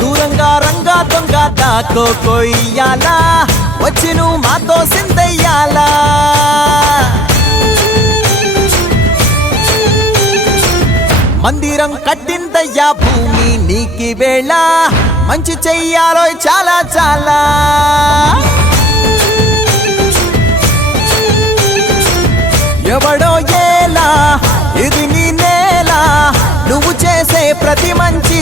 దూరంగా రంగా దొంగ దాకో కొయ్యాలా వచ్చి నువ్వు మాతో సిందయ్యాలా మందిరం కట్టిందయ్యా భూమి నీకి వేళ మంచి చెయ్యాలో చాలా చాలా ఎవడో ఏలా ఇది నీ నేల నువ్వు చేసే ప్రతి మంచి